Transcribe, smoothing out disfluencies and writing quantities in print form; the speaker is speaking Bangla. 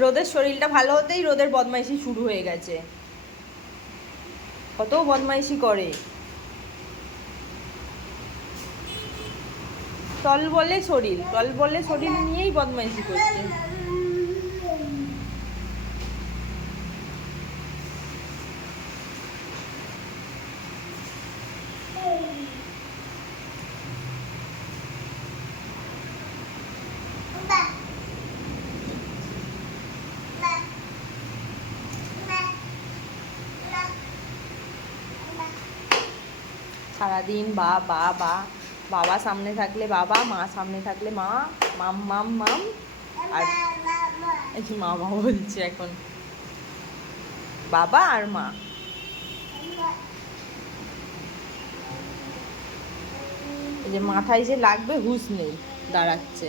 রোদের শরীরটা ভালো হতেই রোদের বদমাইশি শুরু হয়ে গেছে। কত বদমাইশি করে। টল বলে শরীর নিয়েই বদমাইশি করছে। সারাদিন বা বা বা, বাবা সামনে থাকলে বাবা, মা সামনে থাকলে মা, মাম মাম মাম। আর এই যে মামা বলছে এখন, বাবা আর মা। এই যে মাথায় যে লাগবে হুঁশ নেই, দাঁড়াচ্ছে।